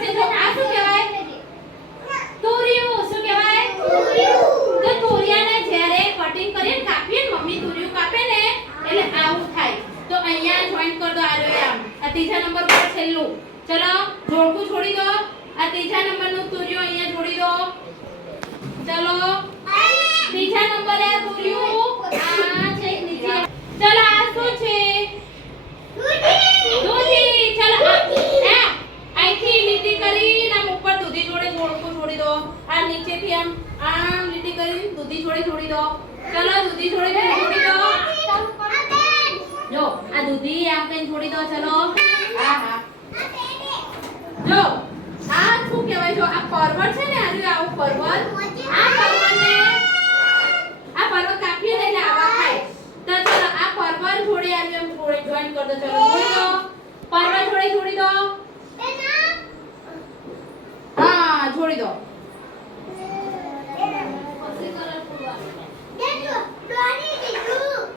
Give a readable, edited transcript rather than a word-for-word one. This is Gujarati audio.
છે જો આ શું કહેવાય તુરિયું શું કહેવાય તુરિયું તો તુરિયાને જ્યારે કટિંગ કરીએ ને કાપીએ ને મમ્મી તુરિયું કાપે ને એટલે આવું થાય તો અહીંયા જોઈન્ટ કર દો આમ આ ત્રીજા નંબર પર છેલ્લું ચલો જોડકું છોડી દો આ ત્રીજા નંબરનું તુરિયું અહીંયા જોડી દો ચલો ત્રીજા નંબરે આ તુરિયું આ છે નીચે ચલો આ શું છે દૂધી ચલો અહીંથી લીટી કરીને આમ ઉપર દૂધી જોડે જોડકું છોડી દો આ નીચેથી આમ લીટી કરીને દૂધી જોડે છોડી દો ચલો દૂધી જોડે છોડી દો જો આ દૂધી આમ કઈ છોડી દો ચલો હા હા જો આ શું કહેવાય જો આ પર્વત છે ને આવું પર્વત આ પર્વતને આ પર્વત કાપીએ ને એટલે આવા થાય તો ચલો આ પર્વત જોડે આમ જોડે જોઈન કર દો ચલો જોડી દો પર્વત જોડે છોડી દો હા છોડી દો